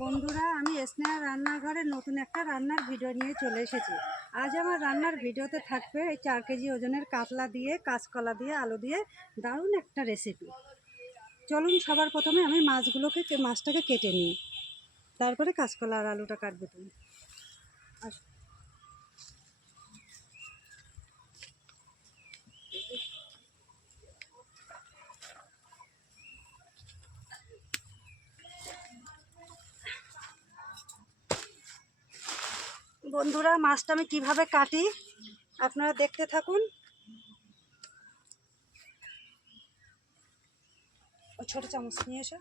বন্ধুরা, আমি স্নেহা রান্নাঘরে নতুন একটা রান্নার ভিডিও নিয়ে চলে এসেছি। আজ আমার রান্নার ভিডিওতে থাকবে এই চার কেজি ওজনের কাতলা দিয়ে, কাঁচকলা দিয়ে, আলু দিয়ে দারুণ একটা রেসিপি চলুন সবার প্রথমে আমি মাছগুলোকে মাছটাকে কেটে নিই। তারপরে কাঁচকলা আর আলুটা কাটবে। তুমি আস বন্ধুরা, মাছটা আমি কীভাবে কাটি আপনারা দেখতে থাকুন। ছোট চামচ নিয়ে এসো।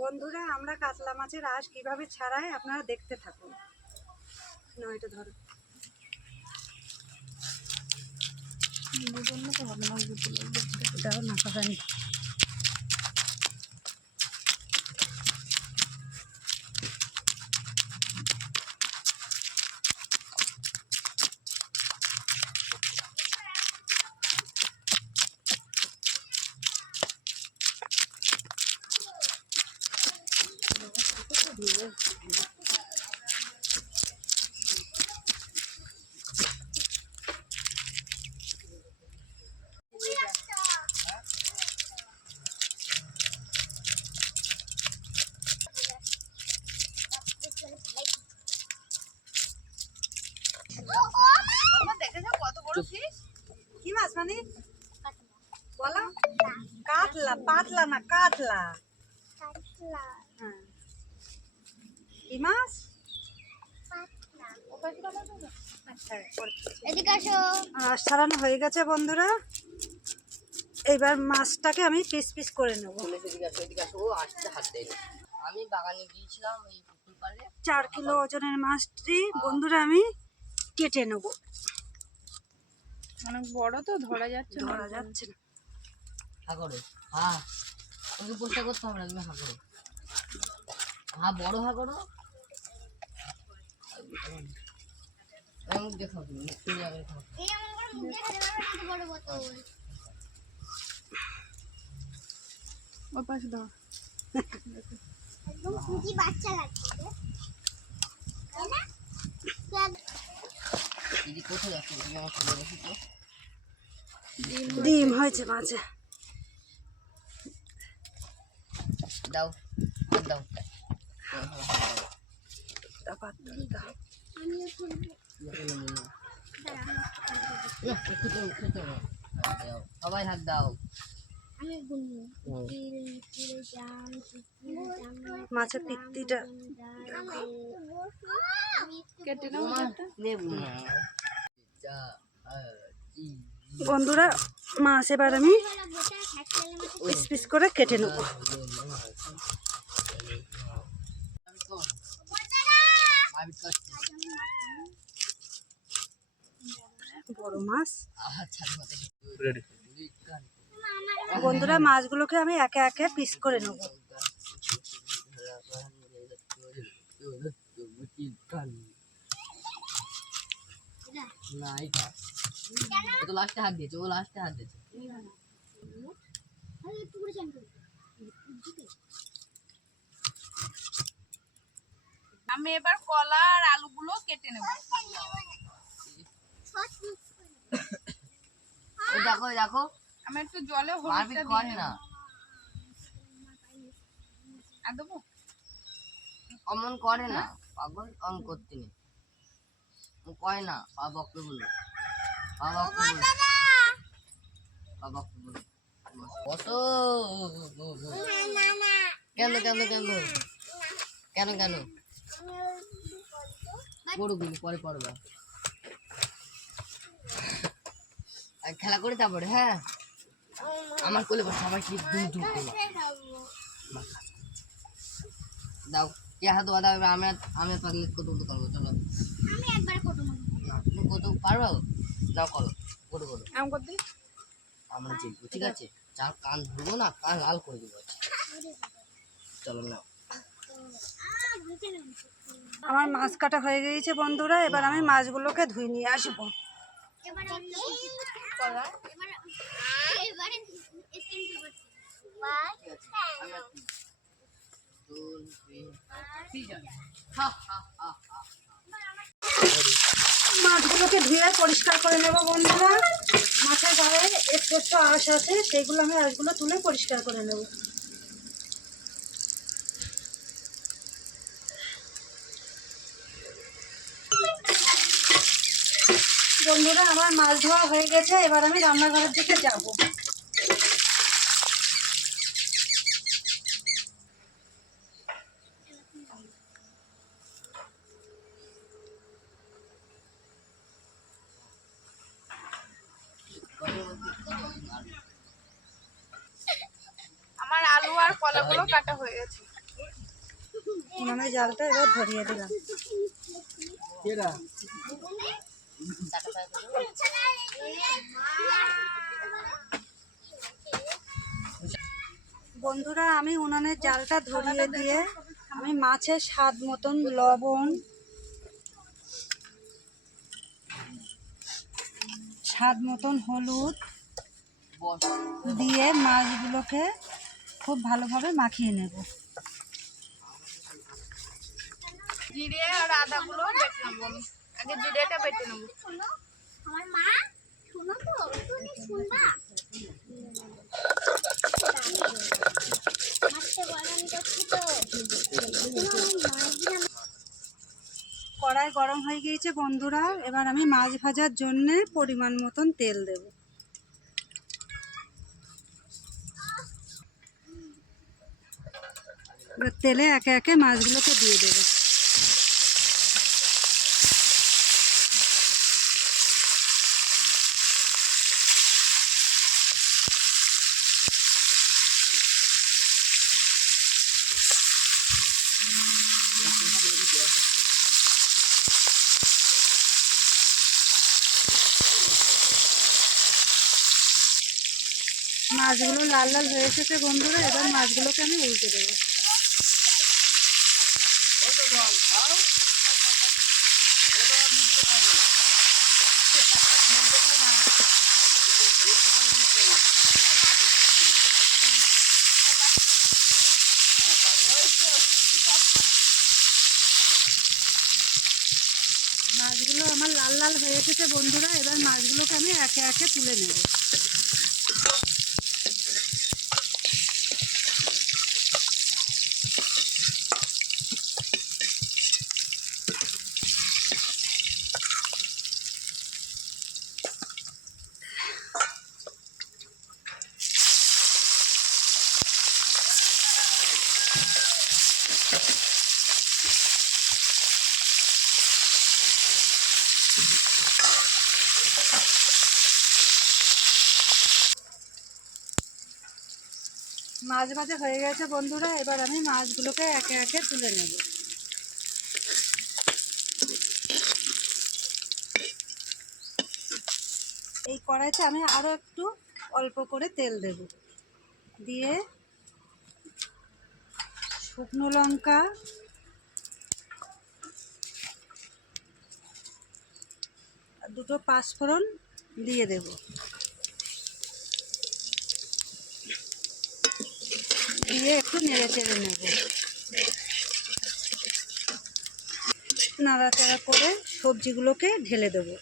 বন্ধুরা, আমরা কাতলা মাছের আঁশ কীভাবে ছাড়াই আপনারা দেখতে থাকুন। না, এটা ধরো। দাও কি মাছ মানে? বলো। কাতলা পাতলা না কাতলা। হ্যাঁ। কি মাছ? আঁশ ছাড়ানো হয়ে গেছে বন্ধুরা। এবার মাছটাকে আমি পিস পিস করে নেব। এদিকে আসো এদিকে আসো। ও আসছে হাত। দেয় আমি বাগানে গিয়েছিলাম চার কিলো ওজনের মাছটি বন্ধুরা আমি কেটে নেব। অনেক বড় তো ধরা যাচ্ছে না ধরা যাচ্ছে না। হা করো হ্যাঁ তুমি পোস্টা করতে হবে না তুমি হা করো হ্যাঁ বড় হা করো আমি মুখ দেখাও তুমি মুখ তুলে আগে খাও এই আমার করে মুখ দেখতে পারবে না বড় বোতল ওর পাশে দাও। একদম বাচ্চা লাগছে। দিদি কোথায় যাচ্ছে তুমি আমার সাথে বসে তো ডিম হয়েছে মাছে দাও দাও। সবাই হাত দাও। মাছের পিত্তিটা। বন্ধুরা মাছ এবার আমি পিস পিস করে কেটে নেব। বড় মাছ। বন্ধুরা, মাছগুলোকে আমি একে একে পিস করে নেব। লাস্টে হাত দিয়েছে ও লাস্টে হাত দিয়েছে আমি এবার কলা আর আলুগুলো কেটে নেব। দেখো দেখো। আমি একটু জলে হলুদটা দিয়ে না। আর দেবো? অমন করে না পাগল অন করতে নেই। কয় না পা বকতে বলো। পা বকতে বলো। পা বকতে বলো। কত কেন কেন কেন? কেন কেন? পড়ুগুলি পরে পড়বা। আর খেলা করে তারপরে হ্যাঁ? আমার কোলে বসে আমার কি দুম দুম করল? দাও কে হাত দাও আমি আমি পাগলি কত কত করব চলো। আমি একবার কত মনে তুমি কত পারব? দাও করো কত করো। আম করতে আমরা জিতবো ঠিক আছে? যার কান ধরবো না কান লাল করে দেবো আজকে। চলো না আমার মাছ কাটা হয়ে গিয়েছে বন্ধুরা। এবার আমি মাছগুলোকে ধুয়ে নিয়ে আসব। এবার এবার এবারে স্ক্যান করছি। আছে। আমি আর কি দুল তিন। হা হা হা হা মাছগুলোকে ধুয়ে পরিষ্কার করে নেব বন্ধুরা। মাছের গায়ে একটু একটু আঁশ আছে সেগুলো আমি আঁশগুলো তুলে পরিষ্কার করে নেব। বন্ধুরা আমার মাছ ধোয়া হয়ে গেছে এবার আমি রান্নাঘরের দিকে যাব। আমার আলু আর কলাগুলো কাটা হয়ে গেছে। উনানে জালটা এবার ধরিয়ে দিলাম। বন্ধুরা, আমি উনানের জালটা ধরিয়ে দিয়ে আমি মাছের স্বাদ মতন লবণ, স্বাদ মতন হলুদ দিয়ে মাছগুলোকে খুব ভালোভাবে মাখিয়ে নেব। জিরে আর আদাগুলো আগে জিরেটা বেটে নেব। কড়াই গরম হয়ে গিয়েছে বন্ধুরা, এবার আমি মাছ ভাজার জন্য পরিমাণ মতন তেল দেব। তেলে একে একে মাছগুলোকে দিয়ে দেবো। মাছগুলো লাল লাল হয়ে এসেছে বন্ধুরা এবার মাছগুলোকে আমি উল্টে দেবো। মাছগুলো আমার লাল লাল হয়ে এসেছে বন্ধুরা এবার মাছগুলোকে আমি একে একে তুলে নেব। মাছ ভাজা হয়ে গেছে বন্ধুরা, এবার আমি মাছগুলোকে একে একে তুলে নেব। এই কড়াইতে আমি আরও একটু অল্প করে তেল দেব। দিয়ে শুকনো লঙ্কা, দুটো পাঁচফোড়ন দিয়ে দেবো। দিয়ে একটু নেড়ে চেড়ে নেব। নাড়াচাড়া করে সবজিগুলোকে ঢেলে দেবো।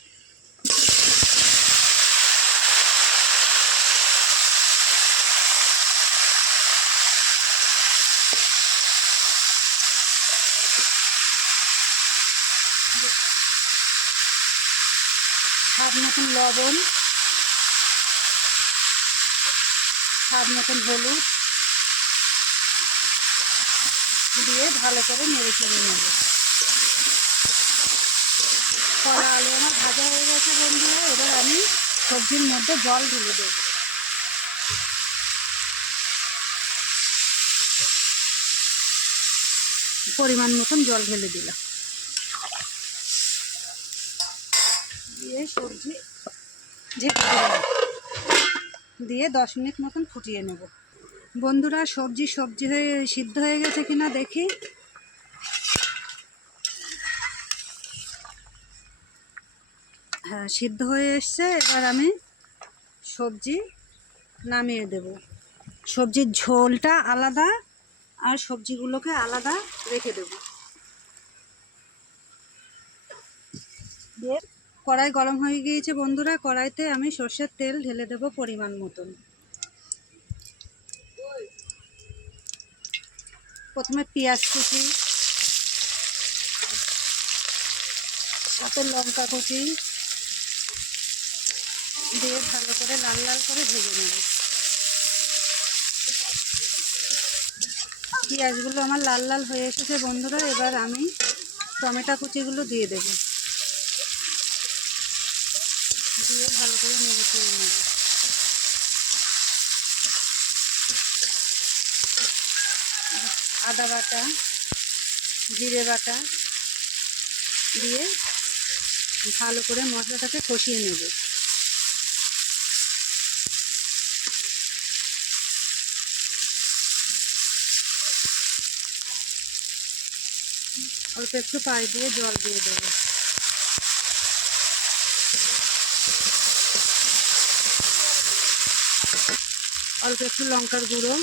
স্বাদ মতন লবণ, স্বাদ মতন হলুদ দিয়ে ভালো করে নেড়ে চেড়ে নেব। কলা আলু আমার ভাজা হয়ে গেছে বন্ধুরা, এবার আমি সবজির মধ্যে জল ঢেলে দেব। পরিমাণ মতন জল ঢেলে দিলাম। দিয়ে সবজি ঢেকে দিয়ে দশ মিনিট মতন ফুটিয়ে নেব। বন্ধুরা, সবজি সবজি হয়ে সিদ্ধ হয়ে গেছে কিনা দেখি। হ্যাঁ সিদ্ধ হয়ে এসছে, এবার আমি সবজি নামিয়ে দেব। সবজির ঝোলটা আলাদা আর সবজিগুলোকে আলাদা রেখে দেবো। কড়াই গরম হয়ে গিয়েছে বন্ধুরা, কড়াইতে আমি সর্ষের তেল ঢেলে দেব পরিমাণ মতন। প্রথমে পেঁয়াজ কুচি সাথে লঙ্কা কুচি দিয়ে ভালো করে লাল লাল করে ভেজে নেব। পেঁয়াজগুলো আমার লাল লাল হয়ে এসেছে বন্ধুরা, এবার আমি টমেটো কুচিগুলো দিয়ে দেব দিয়ে ভালো করে নেড়ে চেড়ে নেব আদা বাটা, জিরে বাটা দিয়ে ভালো করে মশলাটাকে কষিয়ে নেব। অল্প একটু পায়ে দিয়ে জল দিয়ে দেবো। অল্প একটু লঙ্কার গুঁড়ো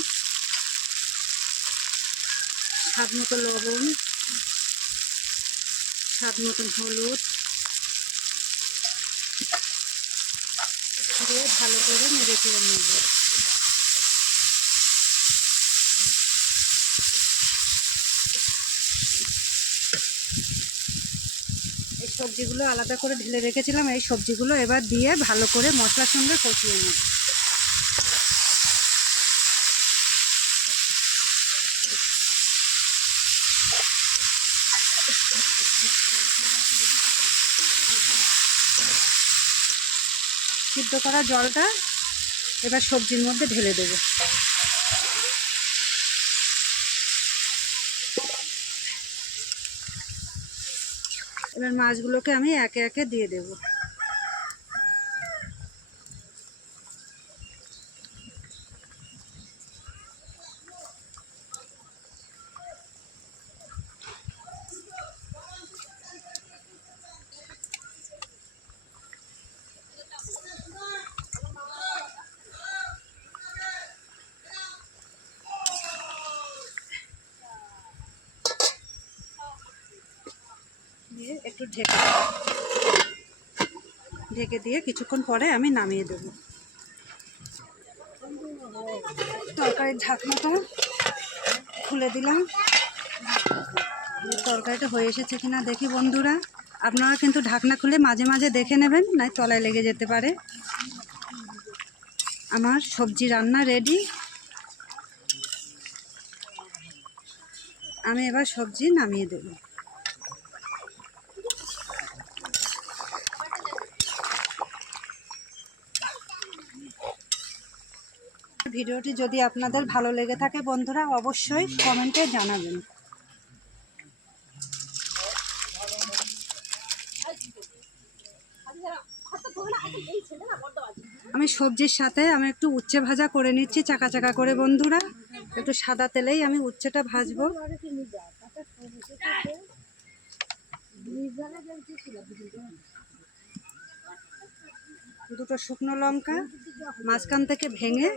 স্বাদ মতো লবণ, স্বাদ মতন হলুদ, দিয়ে ভালো করে নেড়ে চেড়ে নেব। এই সবজিগুলো আলাদা করে ঢেলে রেখেছিলাম, এই সবজিগুলো এবার দিয়ে ভালো করে মশলার সঙ্গে কষিয়ে নেব। সিদ্ধ করা জলটা এবার সবজির মধ্যে ঢেলে দেব। এবার মাছগুলোকে আমি একে একে দিয়ে দেব দিয়ে একটু ঢেকে ঢেকে দিয়ে কিছুক্ষণ পরে আমি নামিয়ে দেব। তরকারির ঢাকনাটা খুলে দিলাম। তরকারিটা হয়ে এসেছে কিনা দেখি বন্ধুরা। আপনারা কিন্তু ঢাকনা খুলে মাঝে মাঝে দেখে নেবেন, নাই তলায় লেগে যেতে পারে। আমার সবজি রান্না রেডি। আমি এবার সবজি নামিয়ে দেবো। ভিডিওটি যদি আপনাদের ভালো লেগে থাকে বন্ধুরা, অবশ্যই কমেন্টে জানাবেন। আমি সবজির সাথে আমি একটু উচ্ছে ভাজা করে নিচ্ছি, চাকা চাকা করে বন্ধুরা। একটু সাদা তেলেই আমি উচ্ছেটা ভাজবো। দুটো শুকনো লঙ্কা। মাঝখান থেকে ভেঙে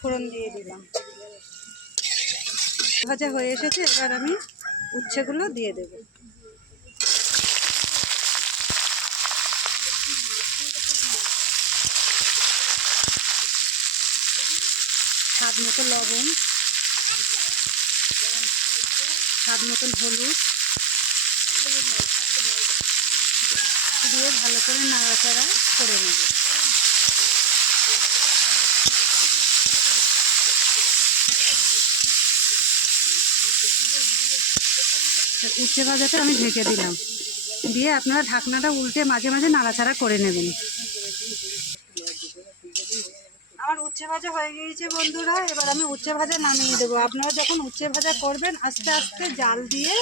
ফোড়ন দিয়ে দিলাম। ভাজা হয়ে এসেছে, এবার আমি উচ্ছেগুলো দিয়ে দেব। স্বাদ মতো লবণ, স্বাদ মতন হলুদ, দিয়ে ভালো করে নাড়াচাড়া করে নেব। উচ্ছে ভাজাটা আমি ঢেকে দিলাম। দিয়ে আপনারা ঢাকনাটা উল্টে মাঝে মাঝে নাড়াচাড়া করে নেবেন। আমার উচ্ছে ভাজা হয়ে গিয়েছে বন্ধুরা, এবার আমি উচ্ছে ভাজা নামিয়ে দেবো। আপনারা যখন উচ্ছে ভাজা করবেন, আস্তে আস্তে জাল দিয়ে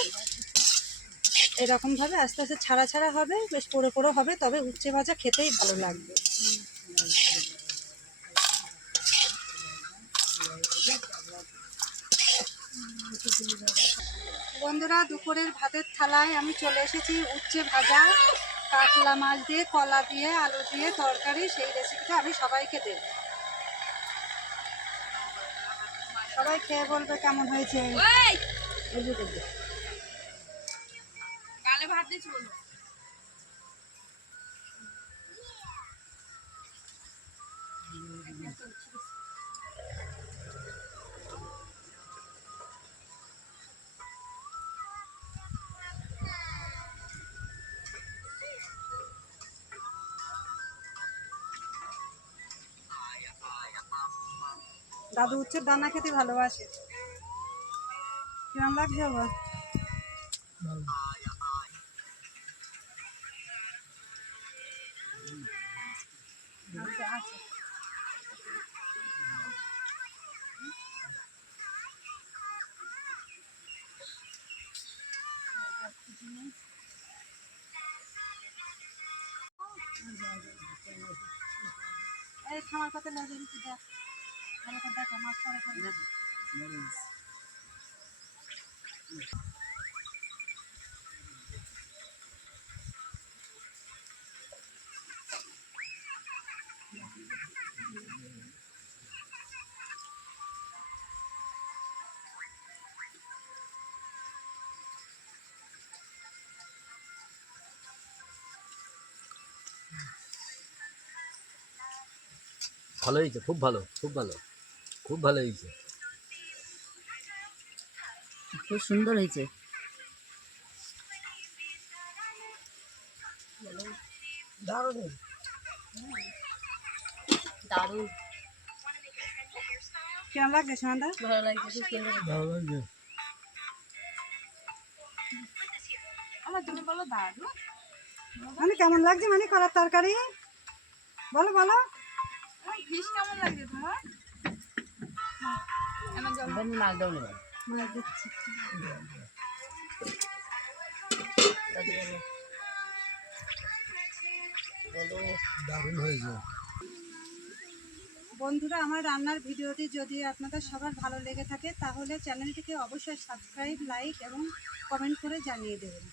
এরকমভাবে আস্তে আস্তে ছাড়া ছাড়া হবে, বেশ পোড়ো পোড়ো হবে, তবে উচ্ছে ভাজা খেতেই ভালো লাগবে। বন্ধুরা দুপুরের ভাতের থালায় আমি চলে এসেছি উচ্ছে ভাজা। কাতলা মাছ দিয়ে কলা দিয়ে আলু দিয়ে তরকারি সেই রেসিপিটা আমি সবাইকে দেব। সবাই খেয়ে বলবে কেমন হয়েছে। ভাত বলো। দাদু উচ্ছের দানা খেতে ভালোবাসে। কিরম লাগছে আবার? এই খামার ভালো করে দেখো মাছ পরে পরে ভালো হয়েছে খুব ভালো খুব ভালো। খুব ভালো হয়েছে। খুব সুন্দর হয়েছে। দারুণ। লাগছে সুনন্দা ভালো লাগছে খুব সুন্দর আমার তুমি বলো দাদু মানে কেমন লাগছে মানে করার তরকারি? বলো বলো। কেমন লাগছে তোমার? আমার দাও নেবেন দিচ্ছি দারুণ হয়েছে বন্ধুরা আমার রান্নার ভিডিওটি যদি আপনাদের সবার ভালো লেগে থাকে তাহলে চ্যানেলটিকে অবশ্যই সাবস্ক্রাইব লাইক এবং কমেন্ট করে জানিয়ে দেবেন।